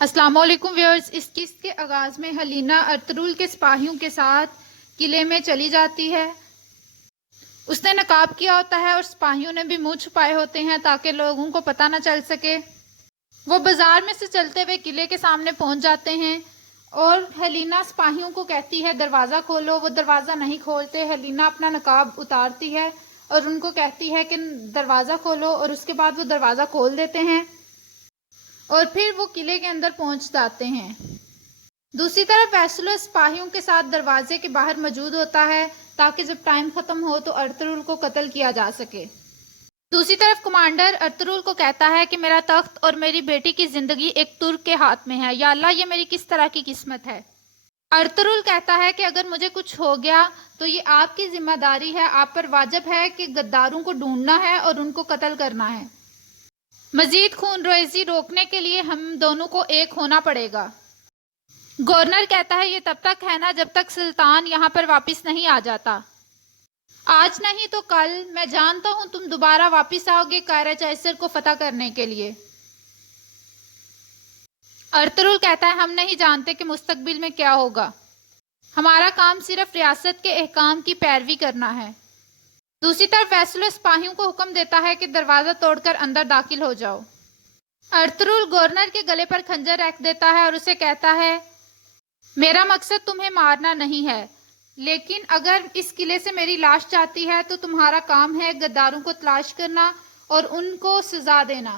السلام علیکم ویورز، اس قسط کے آغاز میں حلینا ارطغرل کے سپاہیوں کے ساتھ قلعے میں چلی جاتی ہے۔ اس نے نقاب کیا ہوتا ہے اور سپاہیوں نے بھی منہ چھپائے ہوتے ہیں تاکہ لوگوں کو پتہ نہ چل سکے۔ وہ بازار میں سے چلتے ہوئے قلعے کے سامنے پہنچ جاتے ہیں اور حلینا سپاہیوں کو کہتی ہے دروازہ کھولو۔ وہ دروازہ نہیں کھولتے۔ حلینا اپنا نقاب اتارتی ہے اور ان کو کہتی ہے کہ دروازہ کھولو، اور اس کے بعد وہ دروازہ کھول دیتے ہیں اور پھر وہ قلعے کے اندر پہنچ جاتے ہیں۔ دوسری طرف ویسلوس سپاہیوں کے ساتھ دروازے کے باہر موجود ہوتا ہے تاکہ جب ٹائم ختم ہو تو ارطغرل کو قتل کیا جا سکے۔ دوسری طرف کمانڈر ارطغرل کو کہتا ہے کہ میرا تخت اور میری بیٹی کی زندگی ایک ترک کے ہاتھ میں ہے، یا اللہ یہ میری کس طرح کی قسمت ہے۔ ارطغرل کہتا ہے کہ اگر مجھے کچھ ہو گیا تو یہ آپ کی ذمہ داری ہے، آپ پر واجب ہے کہ غداروں کو ڈھونڈنا ہے اور ان کو قتل کرنا ہے۔ مزید خون ریزی روکنے کے لیے ہم دونوں کو ایک ہونا پڑے گا۔ گورنر کہتا ہے یہ تب تک ہے نا جب تک سلطان یہاں پر واپس نہیں آ جاتا۔ آج نہیں تو کل میں جانتا ہوں تم دوبارہ واپس آؤ گے قاہرہ چیسر کو فتح کرنے کے لیے۔ ارطغرل کہتا ہے ہم نہیں جانتے کہ مستقبل میں کیا ہوگا، ہمارا کام صرف ریاست کے احکام کی پیروی کرنا ہے۔ دوسری طرف ویسلوس سپاہیوں کو حکم دیتا ہے کہ دروازہ توڑ کر اندر داخل ہو جاؤ۔ ارطغرل گورنر کے گلے پر خنجر رکھ دیتا ہے اور اسے کہتا ہے میرا مقصد تمہیں مارنا نہیں ہے، لیکن اگر اس قلعے سے میری لاش چاہتی ہے تو تمہارا کام ہے غداروں کو تلاش کرنا اور ان کو سزا دینا۔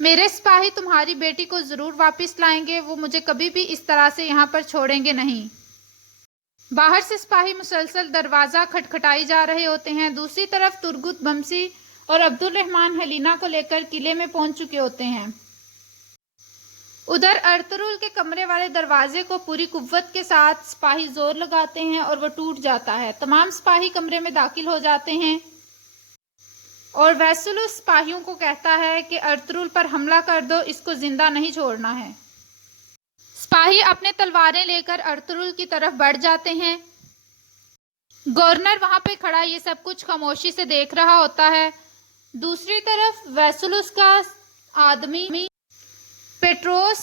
میرے سپاہی تمہاری بیٹی کو ضرور واپس لائیں گے، وہ مجھے کبھی بھی اس طرح سے یہاں پر چھوڑیں گے نہیں۔ باہر سے سپاہی مسلسل دروازہ کھٹکھٹائی جا رہے ہوتے ہیں۔ دوسری طرف ترگت، بمسی اور عبد الرحمن حلینا کو لے کر قلعے میں پہنچ چکے ہوتے ہیں۔ ادھر ارطغرل کے کمرے والے دروازے کو پوری قوت کے ساتھ سپاہی زور لگاتے ہیں اور وہ ٹوٹ جاتا ہے۔ تمام سپاہی کمرے میں داخل ہو جاتے ہیں اور ویسلوس سپاہیوں کو کہتا ہے کہ ارطغرل پر حملہ کر دو، اس کو زندہ نہیں چھوڑنا ہے۔ سپاہی اپنے تلواریں لے کر ارطغرل کی طرف بڑھ جاتے ہیں۔ گورنر وہاں پہ کھڑا یہ سب کچھ خاموشی سے دیکھ رہا ہوتا ہے۔ دوسری طرف ویسلوس کا آدمی پیٹروس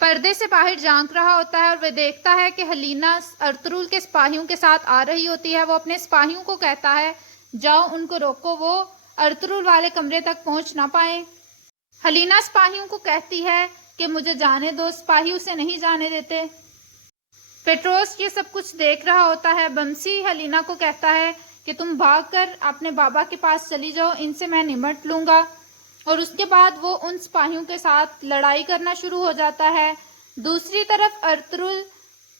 پردے سے باہر جھانک رہا ہوتا ہے اور وہ دیکھتا ہے کہ حلینا ارطغرل کے سپاہیوں کے ساتھ آ رہی ہوتی ہے۔ وہ اپنے سپاہیوں کو کہتا ہے جاؤ ان کو روکو، وہ ارطغرل والے کمرے تک پہنچ نہ پائیں۔ حلینا سپاہیوں کو کہتی ہے کہ مجھے جانے دو، سپاہی اسے نہیں جانے دیتے۔ پیٹروس یہ سب کچھ دیکھ رہا ہوتا ہے۔ بمسی حلینا کو کہتا ہے کہ تم بھاگ کر اپنے بابا کے پاس چلی جاؤ، ان سے میں نمٹ لوں گا، اور اس کے بعد وہ ان سپاہیوں کے ساتھ لڑائی کرنا شروع ہو جاتا ہے۔ دوسری طرف ارطغرل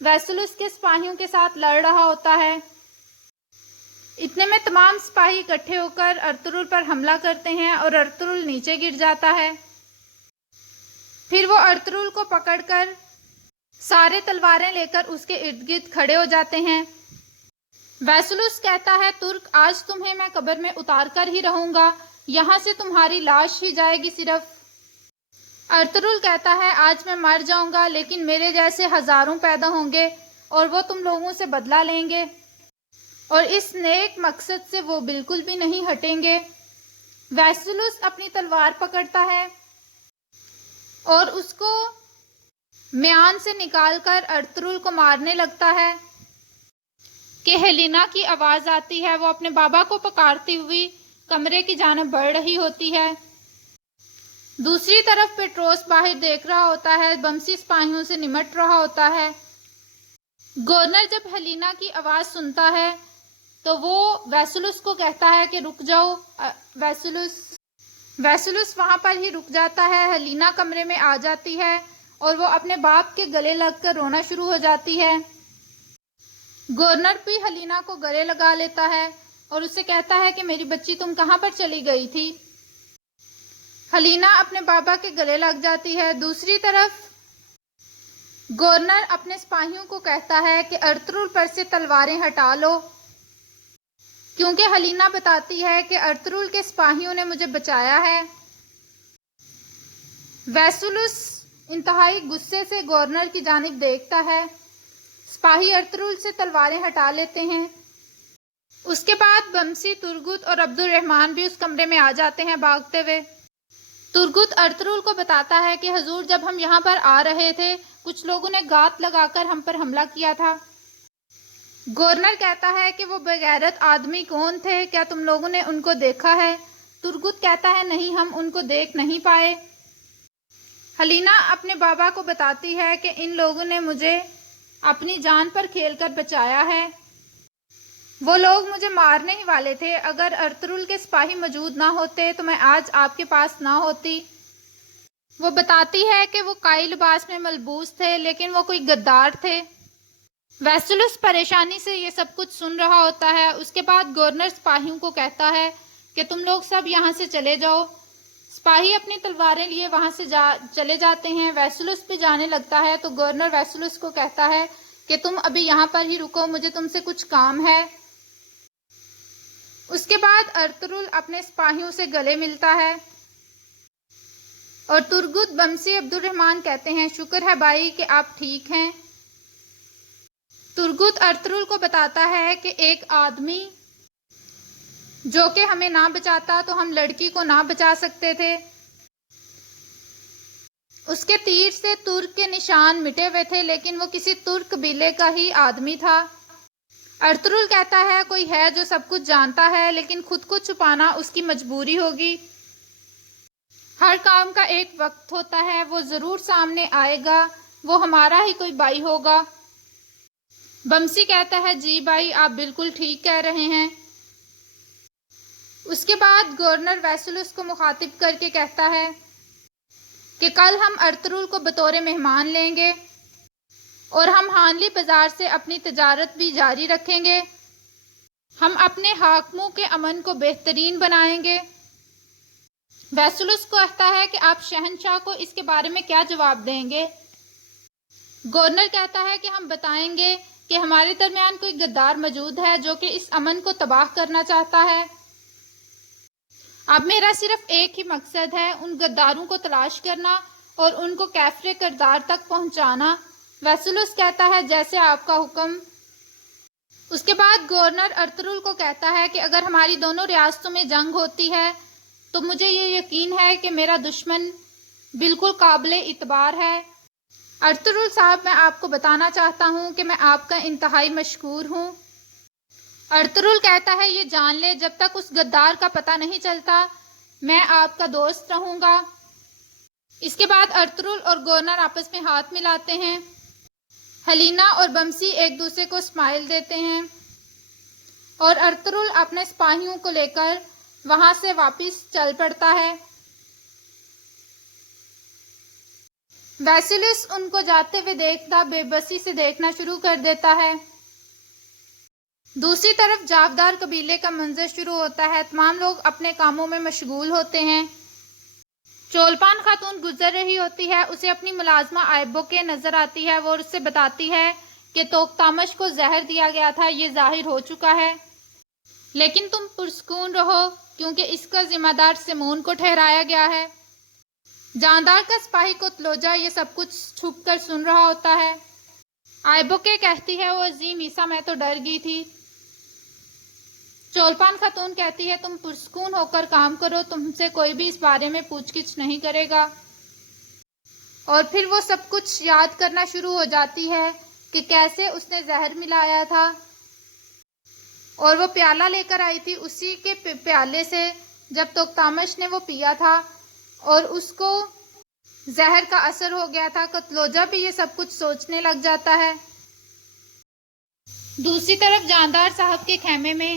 ویسلوس کے سپاہیوں کے ساتھ لڑ رہا ہوتا ہے۔ اتنے میں تمام سپاہی اکٹھے ہو کر ارطغرل پر حملہ کرتے ہیں اور ارطغرل نیچے گر جاتا ہے۔ پھر وہ ارطغرل کو پکڑ کر سارے تلواریں لے کر اس کے ارد گرد کھڑے ہو جاتے ہیں۔ ویسلوس کہتا ہے ترک آج تمہیں میں قبر میں اتار کر ہی رہوں گا، یہاں سے تمہاری لاش ہی جائے گی صرف۔ ارطغرل کہتا ہے آج میں مر جاؤں گا لیکن میرے جیسے ہزاروں پیدا ہوں گے اور وہ تم لوگوں سے بدلہ لیں گے، اور اس نیک مقصد سے وہ بالکل بھی نہیں ہٹیں گے۔ ویسلوس اپنی تلوار پکڑتا ہے اور اس کو میان سے نکال کر ارطغرل کو مارنے لگتا ہے کہ حلینا کی آواز آتی ہے۔ وہ اپنے بابا کو پکارتی ہوئی کمرے کی جانب بڑھ رہی ہوتی ہے۔ دوسری طرف پیٹروس باہر دیکھ رہا ہوتا ہے، بمسی سپاہیوں سے نمٹ رہا ہوتا ہے۔ گورنر جب حلینا کی آواز سنتا ہے تو وہ ویسلوس کو کہتا ہے کہ رک جاؤ۔ ویسلوس وہاں پر ہی رک جاتا ہے۔ حلینا کمرے میں آ جاتی ہے اور وہ اپنے باپ کے گلے لگ کر رونا شروع ہو جاتی ہے۔ گورنر بھی حلینا کو گلے لگا لیتا ہے اور اسے کہتا ہے کہ میری بچی تم کہاں پر چلی گئی تھی۔ حلینا اپنے بابا کے گلے لگ جاتی ہے۔ دوسری طرف گورنر اپنے سپاہیوں کو کہتا ہے کہ ارطغرل پر سے تلواریں ہٹا لو، کیونکہ حلینا بتاتی ہے کہ ارطغرل کے سپاہیوں نے مجھے بچایا ہے۔ ویسلوس انتہائی غصے سے گورنر کی جانب دیکھتا ہے۔ سپاہی ارطغرل سے تلواریں ہٹا لیتے ہیں۔ اس کے بعد بمسی، ترگت اور عبد الرحمن بھی اس کمرے میں آ جاتے ہیں بھاگتے ہوئے۔ ترگت ارطغرل کو بتاتا ہے کہ حضور جب ہم یہاں پر آ رہے تھے کچھ لوگوں نے گات لگا کر ہم پر حملہ کیا تھا۔ گورنر کہتا ہے کہ وہ بغیرت آدمی کون تھے، کیا تم لوگوں نے ان کو دیکھا ہے؟ ترگت کہتا ہے نہیں، ہم ان کو دیکھ نہیں پائے۔ حلینا اپنے بابا کو بتاتی ہے کہ ان لوگوں نے مجھے اپنی جان پر کھیل کر بچایا ہے، وہ لوگ مجھے مارنے ہی والے تھے، اگر ارطغرل کے سپاہی موجود نہ ہوتے تو میں آج آپ کے پاس نہ ہوتی۔ وہ بتاتی ہے کہ وہ قائی لباس میں ملبوس تھے لیکن وہ کوئی غدار تھے۔ ویسلس پریشانی سے یہ سب کچھ سن رہا ہوتا ہے۔ اس کے بعد گورنر سپاہیوں کو کہتا ہے کہ تم لوگ سب یہاں سے چلے جاؤ۔ سپاہی اپنی تلواریں لیے وہاں سے چلے جاتے ہیں۔ ویسلس بھی جانے لگتا ہے تو گورنر ویسلس کو کہتا ہے کہ تم ابھی یہاں پر ہی رکو، مجھے تم سے کچھ کام ہے۔ اس کے بعد ارطغرل اپنے سپاہیوں سے گلے ملتا ہے اور ترگت بمسی عبد الرحمن کہتے ہیں شکر ہے بھائی کہ آپ ٹھیک ہیں۔ ترگت ارطغرل کو بتاتا ہے کہ ایک آدمی جو کہ ہمیں نہ بچاتا تو ہم لڑکی کو نہ بچا سکتے تھے۔ اس کے تیر سے ترک کے نشان مٹے ہوئے تھے لیکن وہ کسی ترک قبیلے کا ہی آدمی تھا۔ ارطغرل کہتا ہے کوئی ہے جو سب کچھ جانتا ہے لیکن خود کو چھپانا اس کی مجبوری ہوگی۔ ہر کام کا ایک وقت ہوتا ہے، وہ ضرور سامنے آئے گا، وہ ہمارا ہی کوئی بھائی ہوگا۔ بمسی کہتا ہے جی بھائی آپ بالکل ٹھیک کہہ رہے ہیں۔ اس کے بعد گورنر ویسلس کو مخاطب کر کے کہتا ہے کہ کل ہم ارطغرل کو بطور مہمان لیں گے اور ہم ہانلی بازار سے اپنی تجارت بھی جاری رکھیں گے، ہم اپنے حاکموں کے امن کو بہترین بنائیں گے۔ ویسلس کو کہتا ہے کہ آپ شہنشاہ کو اس کے بارے میں کیا جواب دیں گے؟ گورنر کہتا ہے کہ ہم بتائیں گے کہ ہمارے درمیان کوئی غدار موجود ہے جو کہ اس امن کو تباہ کرنا چاہتا ہے۔ اب میرا صرف ایک ہی مقصد ہے، ان غداروں کو تلاش کرنا اور ان کو کیفر کردار تک پہنچانا۔ ویسلس کہتا ہے جیسے آپ کا حکم۔ اس کے بعد گورنر ارطغرل کو کہتا ہے کہ اگر ہماری دونوں ریاستوں میں جنگ ہوتی ہے تو مجھے یہ یقین ہے کہ میرا دشمن بالکل قابل اعتبار ہے۔ ارطغرل صاحب میں آپ کو بتانا چاہتا ہوں کہ میں آپ کا انتہائی مشکور ہوں۔ ارطغرل کہتا ہے یہ جان لے جب تک اس غدار کا پتہ نہیں چلتا میں آپ کا دوست رہوں گا۔ اس کے بعد ارطغرل اور گورنر آپس میں ہاتھ ملاتے ہیں۔ حلینا اور بمسی ایک دوسرے کو اسمائل دیتے ہیں اور ارطغرل اپنے سپاہیوں کو لے کر وہاں سے واپس چل پڑتا ہے۔ ویسلس ان کو جاتے ہوئے دیکھتا بے بسی سے دیکھنا شروع کر دیتا ہے۔ دوسری طرف جاودار قبیلے کا منظر شروع ہوتا ہے، تمام لوگ اپنے کاموں میں مشغول ہوتے ہیں۔ چولپان خاتون گزر رہی ہوتی ہے، اسے اپنی ملازمہ آئبوکے نظر آتی ہے، وہ اس سے بتاتی ہے کہ توختامش کو زہر دیا گیا تھا، یہ ظاہر ہو چکا ہے، لیکن تم پرسکون رہو کیونکہ اس کا ذمہ دار سیمون کو ٹھہرایا گیا ہے۔ جاندار کا سپاہی کوتلوجا یہ سب کچھ چھپ کر سن رہا ہوتا ہے۔ آئبوکے کہتی ہے وہ عظیم عیسیٰ میں تو ڈر گئی تھی۔ چولپان خاتون کہتی ہے تم پرسکون ہو کر کام کرو، تم سے کوئی بھی اس بارے میں پوچھ گچھ نہیں کرے گا۔ اور پھر وہ سب کچھ یاد کرنا شروع ہو جاتی ہے کہ کیسے اس نے زہر ملایا تھا اور وہ پیالہ لے کر آئی تھی، اسی کے پیالے سے جب توختامش نے وہ پیا تھا اور اس کو زہر کا اثر ہو گیا تھا۔ کوتلوجا بھی یہ سب کچھ سوچنے لگ جاتا ہے۔ دوسری طرف جاندار صاحب کے خیمے میں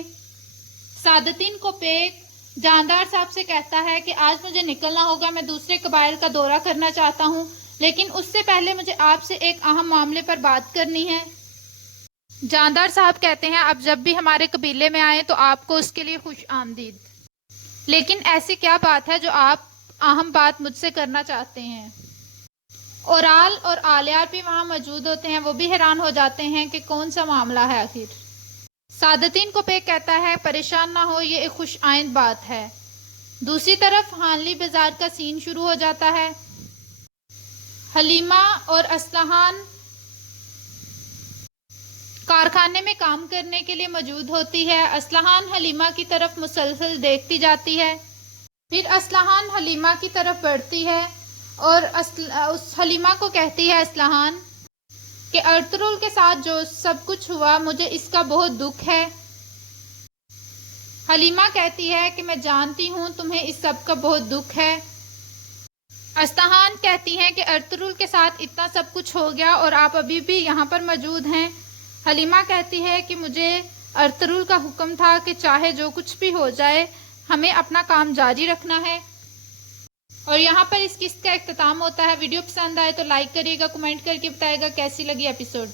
سعادتین کو پیک جاندار صاحب سے کہتا ہے کہ آج مجھے نکلنا ہوگا، میں دوسرے قبائل کا دورہ کرنا چاہتا ہوں، لیکن اس سے پہلے مجھے آپ سے ایک اہم معاملے پر بات کرنی ہے۔ جاندار صاحب کہتے ہیں آپ جب بھی ہمارے قبیلے میں آئیں تو آپ کو اس کے لیے خوش آمدید، لیکن ایسی کیا بات ہے جو آپ اہم بات مجھ سے کرنا چاہتے ہیں؟ اورال اور آلیار بھی وہاں موجود ہوتے ہیں، وہ بھی حیران ہو جاتے ہیں کہ کون سا معاملہ ہے آخر۔ سعادتین کو پیک کہتا ہے پریشان نہ ہو، یہ ایک خوش آئند بات ہے۔ دوسری طرف ہانلی بازار کا سین شروع ہو جاتا ہے۔ حلیمہ اور اسلحان کارخانے میں کام کرنے کے لیے موجود ہوتی ہے۔ اسلحان حلیمہ کی طرف مسلسل دیکھتی جاتی ہے۔ پھر اسلحان حلیمہ کی طرف بڑھتی ہے اور اس حلیمہ کو کہتی ہے اسلحان کہ ارطغرل کے ساتھ جو سب کچھ ہوا مجھے اس کا بہت دکھ ہے۔ حلیمہ کہتی ہے کہ میں جانتی ہوں تمہیں اس سب کا بہت دکھ ہے۔ اسلحان کہتی ہیں کہ ارطغرل کے ساتھ اتنا سب کچھ ہو گیا اور آپ ابھی بھی یہاں پر موجود ہیں۔ حلیمہ کہتی ہے کہ مجھے ارطغرل کا حکم تھا کہ چاہے جو کچھ بھی ہو جائے ہمیں اپنا کام جاری رکھنا ہے۔ اور یہاں پر اس قسط کا اختتام ہوتا ہے۔ ویڈیو پسند آئے تو لائک کریے گا، کمنٹ کر کے بتائے گا کیسی لگی ایپیسوڈ۔